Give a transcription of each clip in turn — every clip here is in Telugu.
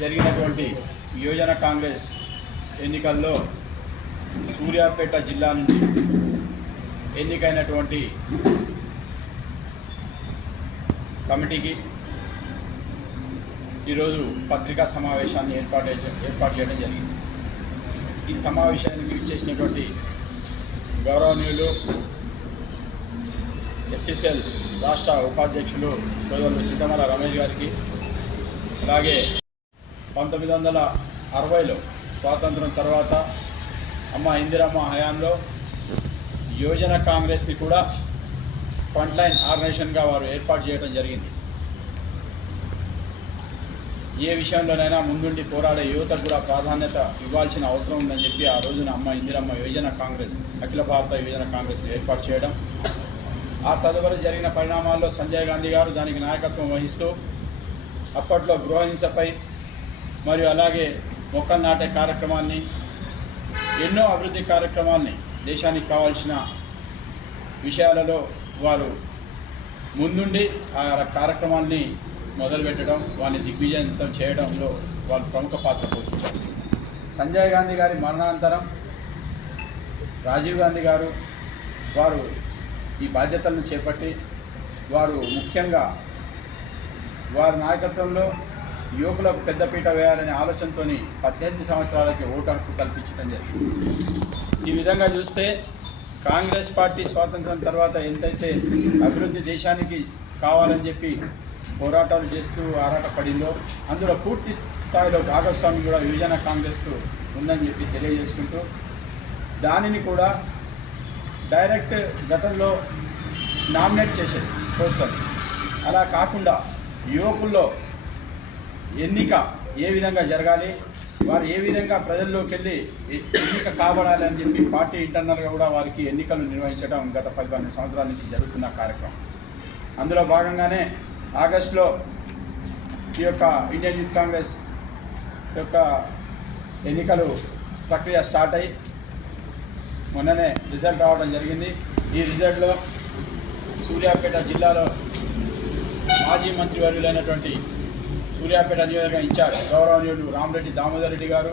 జరిగినటువంటి యువజన కాంగ్రెస్ ఎన్నికల్లో సూర్యాపేట జిల్లా నుంచి ఎన్నికైనటువంటి కమిటీకి ఈరోజు పత్రికా సమావేశాన్ని ఏర్పాటు చేయడం జరిగింది. ఈ సమావేశానికి ఇచ్చేసినటువంటి గౌరవనీయులు ఎస్ఎస్ఎల్ రాష్ట్ర ఉపాధ్యక్షులు సోదరులు చిత్తమల రమేష్ గారికి, అలాగే 1960లో స్వాతంత్రం తర్వాత అమ్మ ఇందిరమ్మ హయాంలో యువజన కాంగ్రెస్ని కూడా ఫ్రంట్ లైన్ ఆర్గనైజేషన్గా వారు ఏర్పాటు చేయడం జరిగింది. ఏ విషయంలోనైనా ముందుండి పోరాడే యువతకు కూడా ప్రాధాన్యత ఇవ్వాల్సిన అవసరం ఉందని చెప్పి ఆ రోజున అమ్మ ఇందిరమ్మ యువజన కాంగ్రెస్, అఖిల భారత యువజన కాంగ్రెస్ని ఏర్పాటు చేయడం, ఆ తదుపరి జరిగిన పరిణామాల్లో సంజయ్ గాంధీ గారు దానికి నాయకత్వం వహిస్తూ అప్పట్లో గృహహింసపై మరియు అలాగే మొక్కలు నాటే కార్యక్రమాన్ని, ఎన్నో అభివృద్ధి కార్యక్రమాల్ని, దేశానికి కావాల్సిన విషయాలలో వారు ముందుండి ఆ కార్యక్రమాన్ని మొదలుపెట్టడం, వారిని దిగ్విజయంతం చేయడంలో వాళ్ళు ప్రముఖ పాత్ర పోషించారు. సంజయ్ గాంధీ గారి మరణానంతరం రాజీవ్ గాంధీ గారు వారు ఈ బాధ్యతలను చేపట్టి వారు ముఖ్యంగా వారి నాయకత్వంలో యువకులకు పెద్దపీట వేయాలనే ఆలోచనతో 18 సంవత్సరాలకి ఓటు హక్కు కల్పించడం జరిగింది. ఈ విధంగా చూస్తే కాంగ్రెస్ పార్టీ స్వాతంత్రం తర్వాత ఎంతైతే అభివృద్ధి దేశానికి కావాలని చెప్పి పోరాటాలు చేస్తూ ఆరాటపడిందో అందులో పూర్తి స్థాయిలో భాగస్వామ్యం కూడా యువజన కాంగ్రెస్కు ఉందని చెప్పి తెలియజేసుకుంటూ, దానిని కూడా డైరెక్ట్ గతంలో నామినేట్ చేసేది పోస్టర్లు, అలా కాకుండా యువకుల్లో ఎన్నిక ఏ విధంగా జరగాలి, వారు ఏ విధంగా ప్రజల్లోకి వెళ్ళి ఎన్నిక కాబడాలి అని చెప్పి పార్టీ ఇంటర్నల్గా కూడా వారికి ఎన్నికలు నిర్వహించడం గత 12 సంవత్సరాల నుంచి జరుగుతున్న కార్యక్రమం. అందులో భాగంగానే ఆగస్టులో ఈ యొక్క ఇండియన్ యూత్ కాంగ్రెస్ యొక్క ఎన్నికలు ప్రక్రియ స్టార్ట్ అయ్యి మొన్ననే రిజల్ట్ రావడం జరిగింది. ఈ రిజల్ట్లో సూర్యాపేట జిల్లాలో మాజీ మంత్రివర్యులైనటువంటి సూర్యాపేట నియోజకవర్గ ఇన్ఛార్జ్ గౌరవనీయులు రామరెడ్డి దామోదర్ రెడ్డి గారు,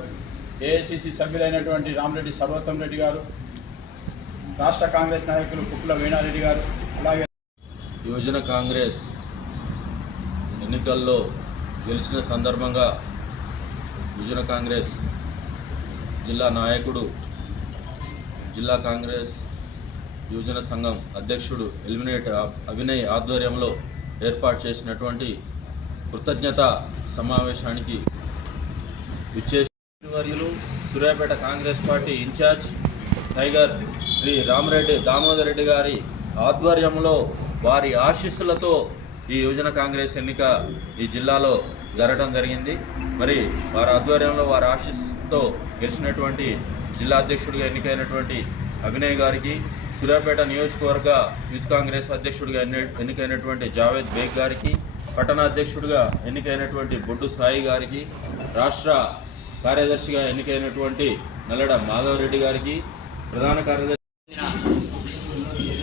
ఏఐసిసి సభ్యులైనటువంటి రామరెడ్డి సర్వోత్తం రెడ్డి గారు, రాష్ట్ర కాంగ్రెస్ నాయకులు కుక్కుల వేణారెడ్డి గారు, అలాగే యువజన కాంగ్రెస్ ఎన్నికల్లో గెలిచిన సందర్భంగా యువజన కాంగ్రెస్ జిల్లా నాయకుడు, జిల్లా కాంగ్రెస్ యువజన సంఘం అధ్యక్షుడు ఎలిమినేట్ అభినయ్ ఆధ్వర్యంలో ఏర్పాటు చేసినటువంటి కృతజ్ఞత సమావేశానికి విచ్చేసిన వర్యులు Suryapet Congress party in charge tiger Shri Ramareddy Damodar Reddy గారి ఆధ్వర్యంలో వారి ఆశీస్సులతో ఈ యువజన కాంగ్రెస్ ఎన్నిక ఈ జిల్లాలో జరగడం జరిగింది. మరి వారి ఆధ్వర్యంలో వారి ఆశీస్సుతో గెలిచినటువంటి జిల్లా అధ్యక్షుడిగా ఎన్నికైనటువంటి అభినయ్ గారికి, సూర్యాపేట నియోజకవర్గ యూత్ కాంగ్రెస్ అధ్యక్షుడిగా ఎన్నికైనటువంటి జావేద్ బేగ్ గారికి, పట్టణ అధ్యక్షుడిగా ఎన్నికైనటువంటి బొడ్డు సాయి గారికి, రాష్ట్ర కార్యదర్శిగా ఎన్నికైనటువంటి నల్లడ మాధవరెడ్డి గారికి, ప్రధాన కార్యదర్శి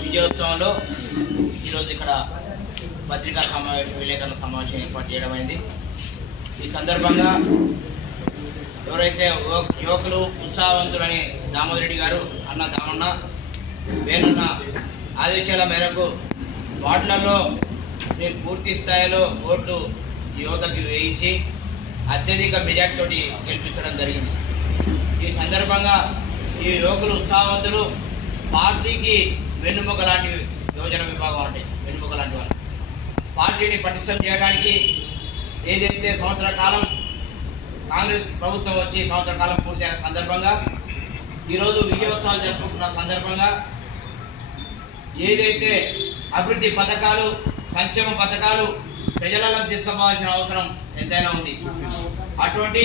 విజయోత్సవంలో ఈరోజు ఇక్కడ పత్రికా సమావేశం, విలేకరుల సమావేశం ఏర్పాటు చేయడం అయింది. ఈ సందర్భంగా ఎవరైతే యువకులు ఉత్సాహవంతులని దామోదర్ రెడ్డి గారు, అన్న దామన్న వేణన్న ఆదేశాల మేరకు వార్డులలో పూర్తి స్థాయిలో ఓట్లు యువతకు వేయించి అత్యధిక మెజార్టీతో గెలిపించడం జరిగింది. ఈ సందర్భంగా ఈ యువకులు ఉత్సాహవంతులు పార్టీకి వెన్నుముక లాంటి యువజన విభాగం అంటే వెన్నుముక లాంటి వాళ్ళు పార్టీని పటిష్టం చేయడానికి ఏదైతే సంవత్సర కాలం కాంగ్రెస్ ప్రభుత్వం వచ్చి సంవత్సర కాలం పూర్తయిన సందర్భంగా ఈరోజు విజయోత్సవాలు జరుపుకుంటున్న సందర్భంగా ఏదైతే అభివృద్ధి పథకాలు, సంక్షేమ పథకాలు ప్రజలలో తీసుకుపోవాల్సిన అవసరం ఎంతైనా ఉంది. అటువంటి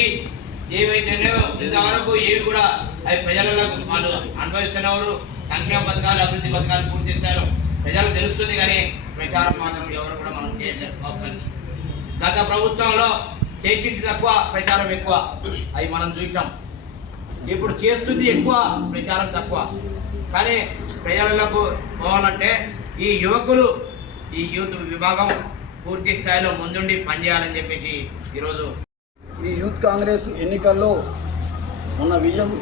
ఏవైతేనేవో ఇంతవరకు ఏవి కూడా అవి ప్రజలలో వాళ్ళు అనుభవిస్తున్నవారు సంక్షేమ పథకాలు, అభివృద్ధి పథకాలు పూర్తి చేశారు ప్రజలకు తెలుస్తుంది, కానీ ప్రచారం మాత్రం ఎవరు కూడా మనం చేయట్లేదు. అవసరం గత ప్రభుత్వంలో చేసింది తక్కువ, ప్రచారం ఎక్కువ, అవి మనం చూసాం. ఇప్పుడు చేస్తుంది ఎక్కువ, ప్రచారం తక్కువ. కానీ ప్రజలకు పోవాలంటే ఈ యువకులు, ఈ యూత్ విభాగం పూర్తి స్థాయిలో ముందుండి పనిచేయాలని చెప్పేసి ఈరోజు ఈ యూత్ కాంగ్రెస్ ఎన్నికల్లో ఉన్న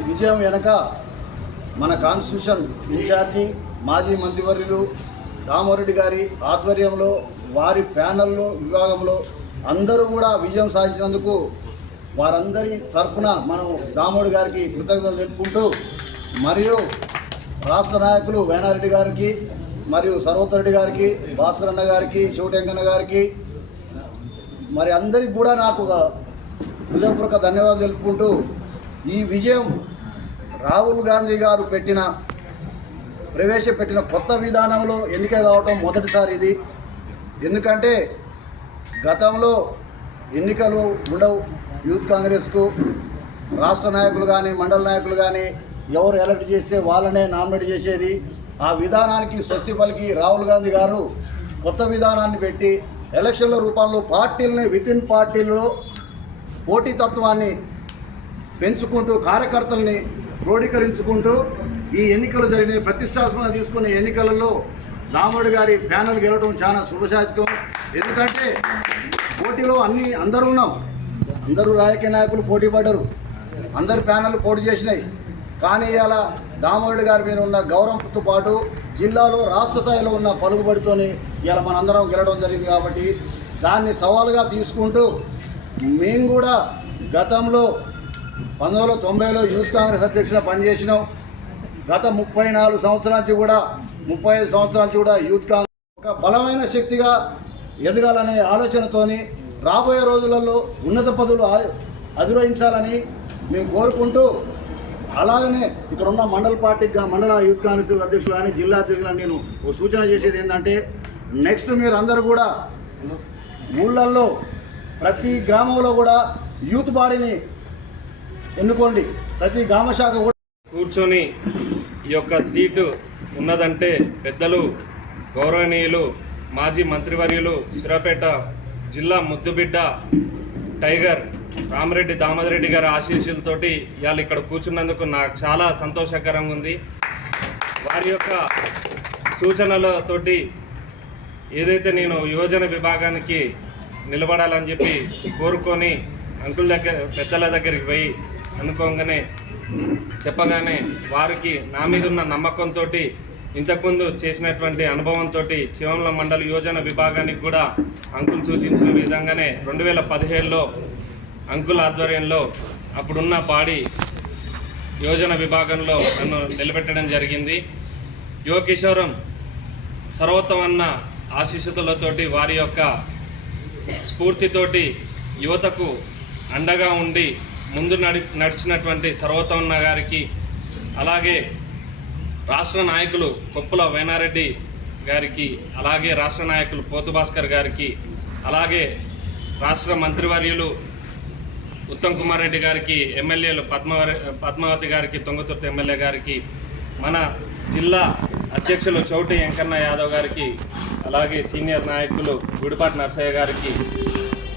విజయం వెనక మన కాన్స్టిట్యూషన్ ఇన్ఛార్జి మాజీ మంత్రివర్యులు దామోరెడ్డి గారి ఆధ్వర్యంలో వారి ప్యానల్లో విభాగంలో అందరూ కూడా విజయం సాధించినందుకు వారందరి తరఫున మనం దామోడి గారికి కృతజ్ఞతలు తెలుపుకుంటూ మరియు రాష్ట్ర నాయకులు వేనారెడ్డి గారికి మరియు సర్వోత్తర రెడ్డి గారికి భాస్కర్ అన్న గారికి శివటెంకన్న గారికి మరి అందరికి కూడా నాకు హృదయపూర్వక ధన్యవాదాలు తెలుపుకుంటూ ఈ విజయం రాహుల్ గాంధీ గారు ప్రవేశపెట్టిన కొత్త విధానంలో ఎన్నిక కావటం మొదటిసారి ఇది. ఎందుకంటే గతంలో ఎన్నికలు ఉండవు యూత్ కాంగ్రెస్కు. రాష్ట్ర నాయకులు కానీ మండల నాయకులు కానీ ఎవరు ఎలక్ట్ చేస్తే వాళ్ళనే నామినేట్ చేసేది. ఆ విధానానికి స్వస్తి పలికి రాహుల్ గాంధీ గారు కొత్త విధానాన్ని పెట్టి ఎలక్షన్ల రూపంలో పార్టీలని వితిన్ పార్టీలలో పోటీతత్వాన్ని పెంచుకుంటూ కార్యకర్తల్ని క్రోడీకరించుకుంటూ ఈ ఎన్నికలు జరిగిన ప్రతిష్టాత్మకంగా తీసుకున్న ఎన్నికలలో దామోడి గారి ప్యానల్ గెలవడం చాలా శుభశాచకం. ఎందుకంటే పోటీలో అందరూ ఉన్నాం, అందరూ రాజకీయ నాయకులు పోటీ పడ్డారు, అందరు ప్యానల్ పోటీ చేసినాయి. కానీ ఇలా దామోడి గారి మీద ఉన్న గౌరవంతో పాటు జిల్లాలో రాష్ట్ర స్థాయిలో ఉన్న పలుకుబడితోని ఇలా మనందరం గెలవడం జరిగింది. కాబట్టి దాన్ని సవాలుగా తీసుకుంటూ మేము కూడా గతంలో 1990లో యూత్ కాంగ్రెస్ అధ్యక్షుడిగా పనిచేసినాం. గత 34 సంవత్సరాల నుంచి కూడా 35 సంవత్సరాల నుంచి కూడా యూత్ కాంగ్రెస్ ఒక బలమైన శక్తిగా ఎదగాలనే ఆలోచనతోని రాబోయే రోజులలో ఉన్నత పదవులు అధిరోహించాలని మేము కోరుకుంటూ, అలాగనే ఇక్కడ ఉన్న మండల యూత్ కాంగ్రెస్ అధ్యక్షులు కానీ జిల్లా అధ్యక్షులు కానీ నేను ఒక సూచన చేసేది ఏంటంటే నెక్స్ట్ మీరు అందరూ కూడా ఊళ్ళల్లో ప్రతి గ్రామంలో కూడా యూత్ బాడీని ఎన్నుకోండి. ప్రతి గ్రామ శాఖ కూడా కూర్చొని ఈ యొక్క సీటు ఉన్నదంటే పెద్దలు గౌరవనీయులు మాజీ మంత్రివర్యులు సూర్యాపేట జిల్లా ముద్దుబిడ్డ టైగర్ రామరెడ్డి దామోదరెడ్డి గారి ఆశీస్సులతోటి ఇవాళ ఇక్కడ కూర్చున్నందుకు నాకు చాలా సంతోషకరంగా ఉంది. వారి యొక్క సూచనలతోటి ఏదైతే నేను యువజన విభాగానికి నిలబడాలని చెప్పి కోరుకొని అంకుల్ పెద్దల దగ్గరికి పోయి అనుకోగానే చెప్పగానే వారికి నా మీద ఉన్న నమ్మకంతో ఇంతకుముందు చేసినటువంటి అనుభవంతో చివమల మండల యువజన విభాగానికి కూడా అంకుల్ సూచించిన విధంగానే 2017లో అంకుల్ ఆధ్వర్యంలో అప్పుడున్న బాడీ యువజన విభాగంలో నన్ను నిలబెట్టడం జరిగింది. యువకిషోరం సర్వోత్తమన్న ఆశీస్సులతోటి వారి యొక్క స్ఫూర్తితోటి యువతకు అండగా ఉండి ముందు నడిచినటువంటి సర్వోత్తమన్న గారికి, అలాగే రాష్ట్ర నాయకులు కొప్పుల వేనారెడ్డి గారికి, అలాగే రాష్ట్ర నాయకులు పోతు భాస్కర్ గారికి, అలాగే రాష్ట్ర మంత్రివర్యులు ఉత్తమ్ కుమార్ రెడ్డి గారికి, ఎమ్మెల్యేలు పద్మావతి గారికి, తొంగతుర్తి ఎమ్మెల్యే గారికి, మన జిల్లా అధ్యక్షులు చౌటి వెంకన్న యాదవ్ గారికి, అలాగే సీనియర్ నాయకులు గుడిపాటి నర్సయ్య గారికి,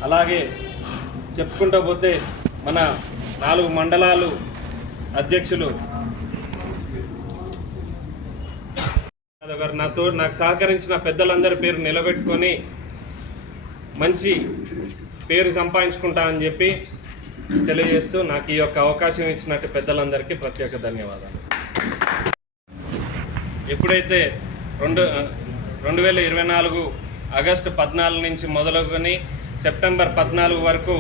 అలాగే చెప్పుకుంటూ పోతే మన 4 మండలాలు అధ్యక్షులు యాదవ్ గారు నాకు సహకరించిన పెద్దలందరి పేరు నిలబెట్టుకొని మంచి పేరు సంపాదించుకుంటానని చెప్పి తెలియజేస్తూ నాకు ఈ యొక్క అవకాశం ఇచ్చినట్టు పెద్దలందరికీ ప్రత్యేక ధన్యవాదాలు. ఎప్పుడైతే 2024 ఆగస్టు 14 నుంచి మొదలుకొని సెప్టెంబర్ 14 వరకు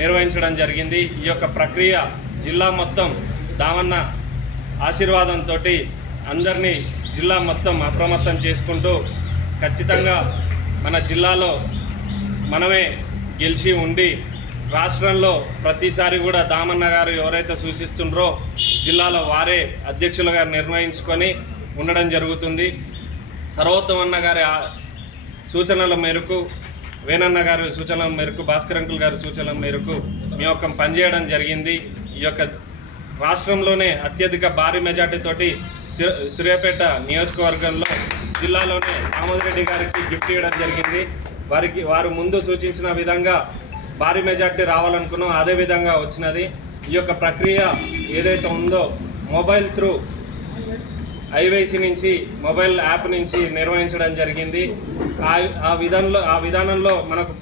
నిర్వహించడం జరిగింది. ఈ యొక్క ప్రక్రియ జిల్లా మొత్తం దామన్న ఆశీర్వాదంతో అందరినీ జిల్లా మొత్తం అప్రమత్తం చేసుకుంటూ ఖచ్చితంగా మన జిల్లాలో మనమే గెలిచి ఉండి రాష్ట్రంలో ప్రతిసారి కూడా దామన్న గారు ఎవరైతే సూచిస్తుండ్రో జిల్లాలో వారే అధ్యక్షులుగా నిర్ణయించుకొని ఉండడం జరుగుతుంది. సర్వోత్తమన్న గారి సూచనల మేరకు, వేనన్న గారి సూచనల మేరకు, భాస్కర్ అంకుల్ గారి సూచనల మేరకు మీ యొక్క పనిచేయడం జరిగింది. ఈ యొక్క రాష్ట్రంలోనే అత్యధిక భారీ మెజార్టీతోటి సూర్యాపేట నియోజకవర్గంలో జిల్లాలోనే దామోదరెడ్డి గారికి గిఫ్ట్ ఇవ్వడం జరిగింది. వారు ముందు సూచించిన విధంగా భారీ మెజార్టీ రావాలనుకున్నాం, అదే విధంగా వచ్చినది. ఈ యొక్క ప్రక్రియ ఏదైతే ఉందో మొబైల్ త్రూ ఐవైసీ నుంచి మొబైల్ యాప్ నుంచి నిర్వహించడం జరిగింది. ఆ విధానంలో మనకు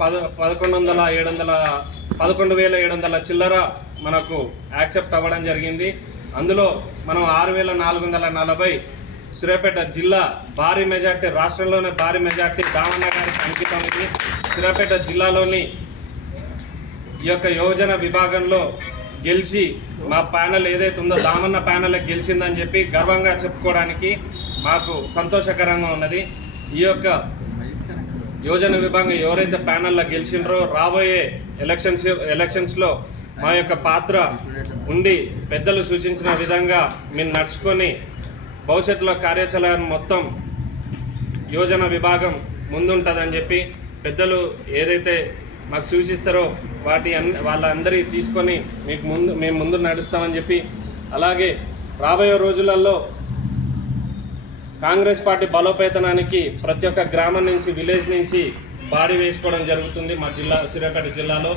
1100-700 11,700 చిల్లర మనకు యాక్సెప్ట్ అవ్వడం జరిగింది. అందులో మనం 6,440 సూర్యాపేట జిల్లా భారీ మెజార్టీ, రాష్ట్రంలోనే భారీ మెజార్టీ దామన్న గారికి అంకితం. ఇది సూర్యాపేట జిల్లాలోని ఈ యొక్క యోజన విభాగంలో గెలిచి మా ప్యానెల్ ఏదైతే ఉందో దామన్న ప్యానెల్ గెలిచిందని చెప్పి గర్వంగా చెప్పుకోవడానికి మాకు సంతోషకరంగా ఉన్నది. ఈ యొక్క యోజన విభాగం ఎవరైతే ప్యానెల్లో గెలిచిండ్రో రాబోయే ఎలక్షన్స్లో మా యొక్క పాత్ర ఉండి పెద్దలు సూచించిన విధంగా మేము నడుచుకొని భవిష్యత్తులో కార్యాచరణ మొత్తం యోజన విభాగం ముందుంటుందని చెప్పి పెద్దలు ఏదైతే మాకు సూచిస్తారో వాళ్ళందరి తీసుకొని మేము ముందు నడుస్తామని చెప్పి, అలాగే రాబోయే రోజులలో కాంగ్రెస్ పార్టీ బలోపేతనానికి ప్రతి ఒక్క గ్రామం నుంచి, విలేజ్ నుంచి బాడీ వేసుకోవడం జరుగుతుంది. మా జిల్లా సూర్యాపేట జిల్లాలో